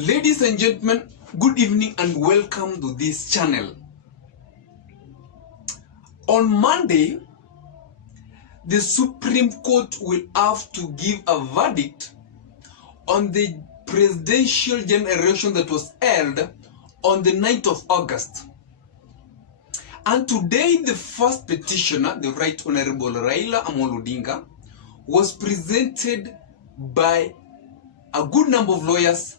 Ladies and gentlemen, good evening and welcome to this channel. On Monday, the Supreme Court will have to give a verdict on the presidential general election that was held on the 9th of August. And today, the first petitioner, the Right Honorable Raila odinga, was presented by a good number of lawyers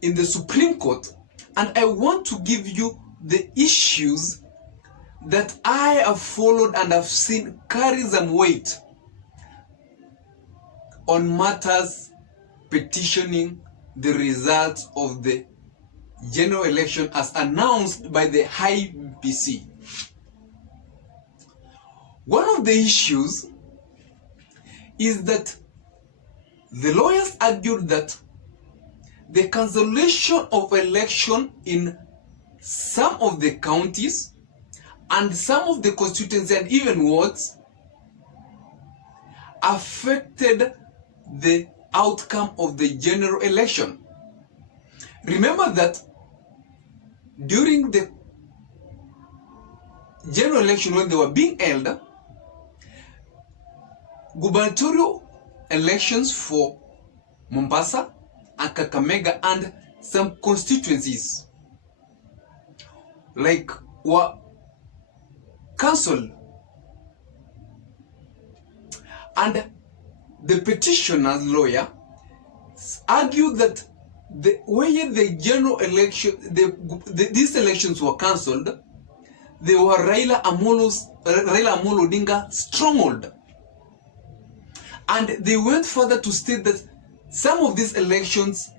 in the Supreme Court, and I want to give you the issues that I have followed and have seen carry some weight on matters petitioning the results of the general election as announced by the IBC. One of the issues is that the lawyers argued that the cancellation of election in some of the counties and some of the constituencies and even wards affected the outcome of the general election. Remember that during the general election, when they were being held, gubernatorial elections for Mombasa and Kakamega and some constituencies were cancelled, and the petitioner's lawyer argued that the way the general election, these elections were cancelled, they were Raila Odinga stronghold, and they went further to state that some of these elections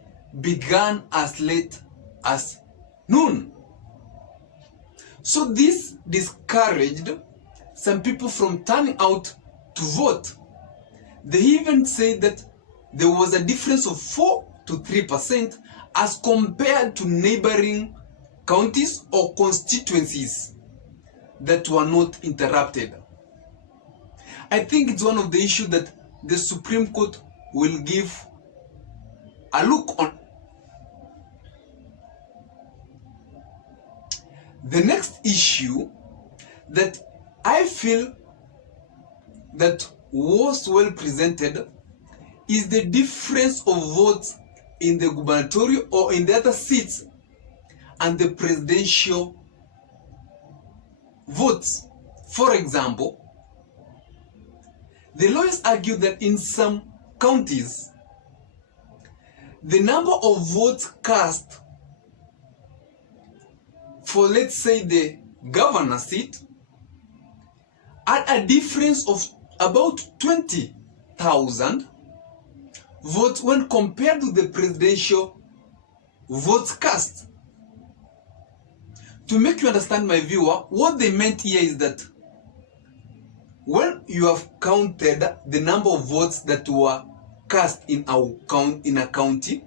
began as late as noon. So this discouraged some people from turning out to vote. They even said that there was a difference of 4 to 3% as compared to neighboring counties or constituencies that were not interrupted. I think it's one of the issues that the Supreme Court will give a look on. The next issue that I feel that was well presented is the difference of votes in the gubernatorial or in the other seats and the presidential votes. For example, the lawyers argue that in some counties, the number of votes cast for, let's say, the governor seat had a difference of about 20,000 votes when compared to the presidential votes cast. To make you understand, my viewer, what they meant here is that when you have counted the number of votes that were cast in a county,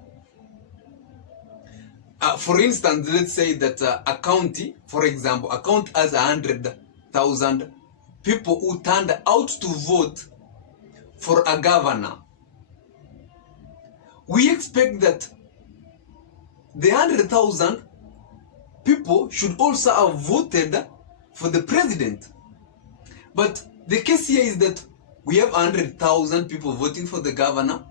for instance, let's say that a county, for example, a county has 100,000 people who turned out to vote for a governor. We expect that the 100,000 people should also have voted for the president. But the case here is that we have 100,000 people voting for the governor,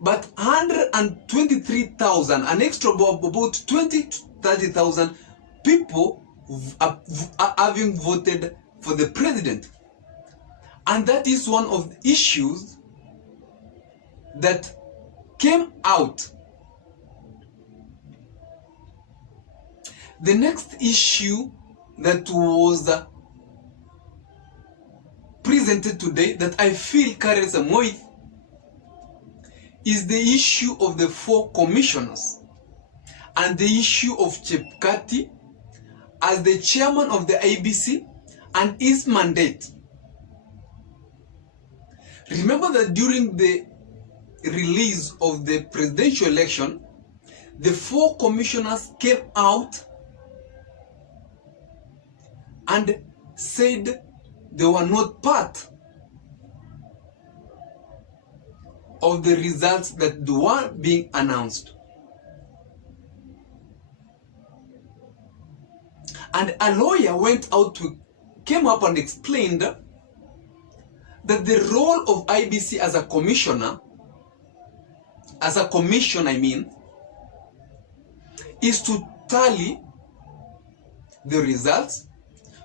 but 123,000, an extra about 20 to 30,000 people are having voted for the president. And that is one of the issues that came out. The next issue that was presented today that I feel carries some weight is the issue of the 4 commissioners and the issue of Chepkati as the chairman of the IBC and his mandate. Remember that during the release of the presidential election, the 4 commissioners came out and said they were not part of the results that were being announced. And a lawyer came up and explained that the role of IBC as a commissioner, is to tally the results.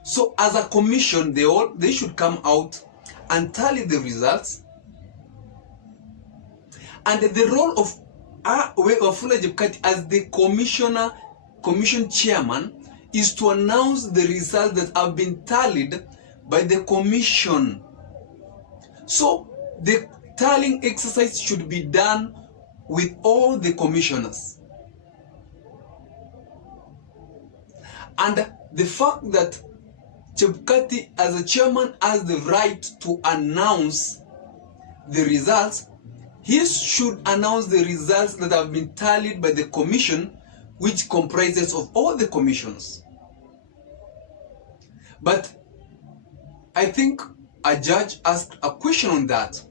So as a commission, they should come out and tally the results. And the role of Wafula Chebukati as the commission chairman is to announce the results that have been tallied by the commission. So the tallying exercise should be done with all the commissioners. And the fact that Chebukati as a chairman has the right to announce the results, he should announce the results that have been tallied by the commission, which comprises of all the commissions. But I think a judge asked a question on that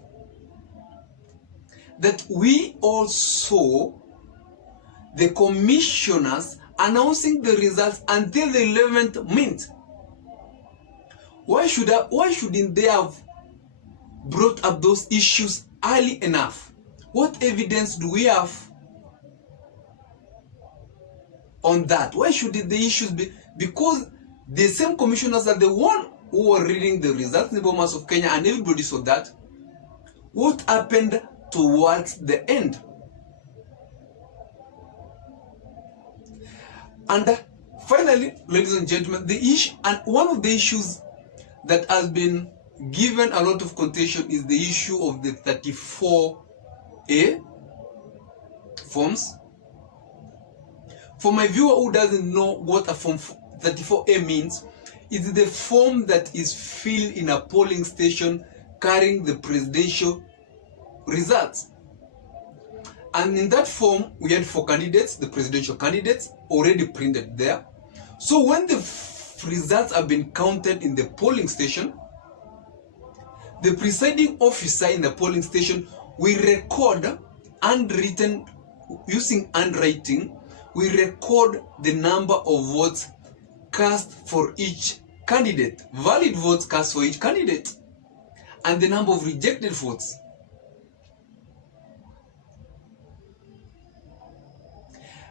we all saw the commissioners announcing the results until the 11th minute. Why shouldn't they have brought up those issues early enough? What evidence do we have on that? Why should the issues be? Because the same commissioners are the one who were reading the results in the Bomas of Kenya, and everybody saw that. What happened towards the end? And finally, ladies and gentlemen, one of the issues that has been given a lot of contention is the issue of the 34A forms. For my viewer who doesn't know what a form 34A means, it's the form that is filled in a polling station carrying the presidential results. And in that form, we had 4 candidates, the presidential candidates, already printed there. So when the results have been counted in the polling station, the presiding officer in the polling station will record handwritten, using handwriting, we record the number of votes cast for each candidate, valid votes cast for each candidate, and the number of rejected votes.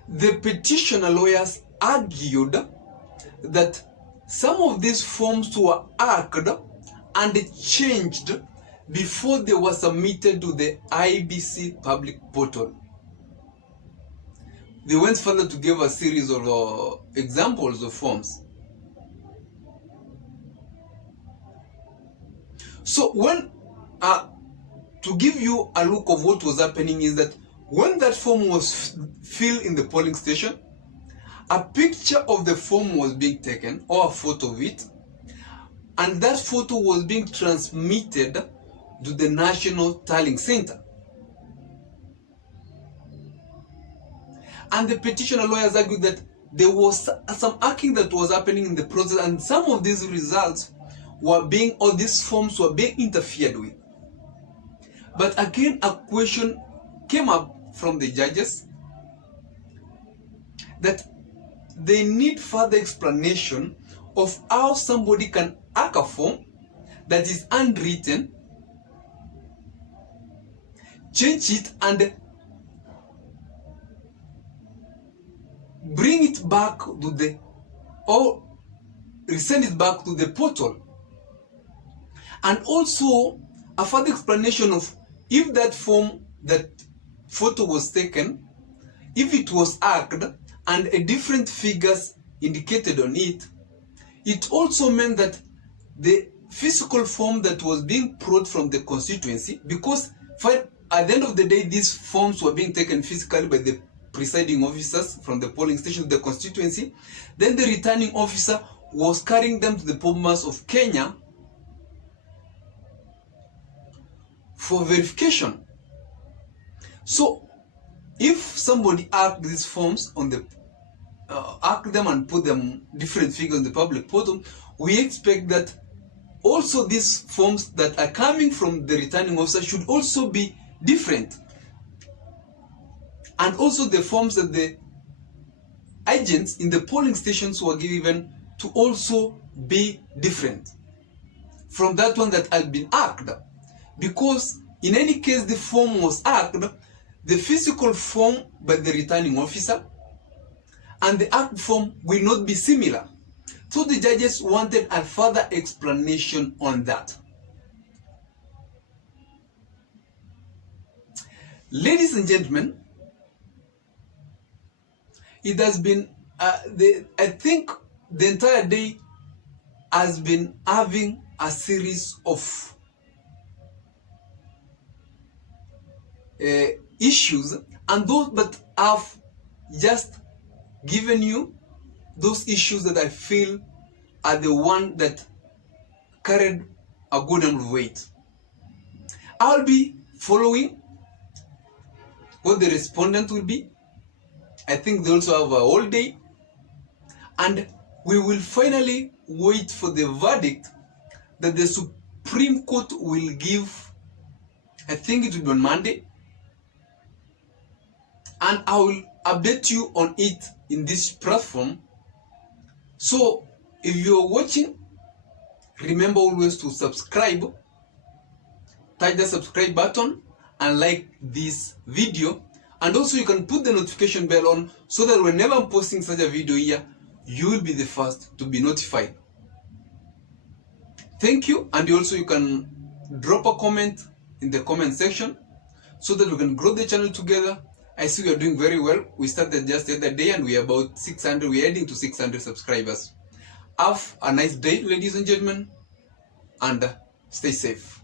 The petitioner lawyers argued that some of these forms were hacked and changed before they were submitted to the IBC public portal. They went further to give a series of examples of forms. So to give you a look of what was happening is that when that form was filled in the polling station, a picture of the form was being taken, or a photo of it, and that photo was being transmitted to the National Tallying Center. And the petitioner lawyers argued that there was some hacking that was happening in the process, and some of these results these forms were being interfered with. But again, a question came up from the judges that they need further explanation of how somebody can hack a form that is handwritten, change it, and bring it back to or resend it back to the portal. And also a further explanation of if that form, that photo was taken, if it was hacked and a different figures indicated on it, it also meant that the physical form that was being brought from the constituency, because at the end of the day these forms were being taken physically by the presiding officers from the polling station to the constituency, then the returning officer was carrying them to the Bomas of Kenya for verification. So if somebody hacked these forms on the hack them and put them different figures on the public portal, we expect that also these forms that are coming from the returning officer should also be different. And also the forms that the agents in the polling stations were given to also be different from that one that had been hacked. Because in any case the form was hacked, the physical form by the returning officer and the hacked form will not be similar. So the judges wanted a further explanation on that. Ladies and gentlemen, it has been, I think the entire day has been having a series of issues, and those, but I've just given you those issues that I feel are the one that carried a good amount of weight. I'll be following what the respondent will be. I think they also have a whole day, and we will finally wait for the verdict that the Supreme Court will give. I think it will be on Monday, and I will update you on it in this platform. So if you're watching, remember always to subscribe, touch the subscribe button and like this video, and also you can put the notification bell on so that whenever I'm posting such a video here, you will be the first to be notified. Thank you, and also you can drop a comment in the comment section so that we can grow the channel together. I see we are doing very well. We started just the other day and we are about 600, we're heading to 600 subscribers. Have a nice day, ladies and gentlemen, and stay safe.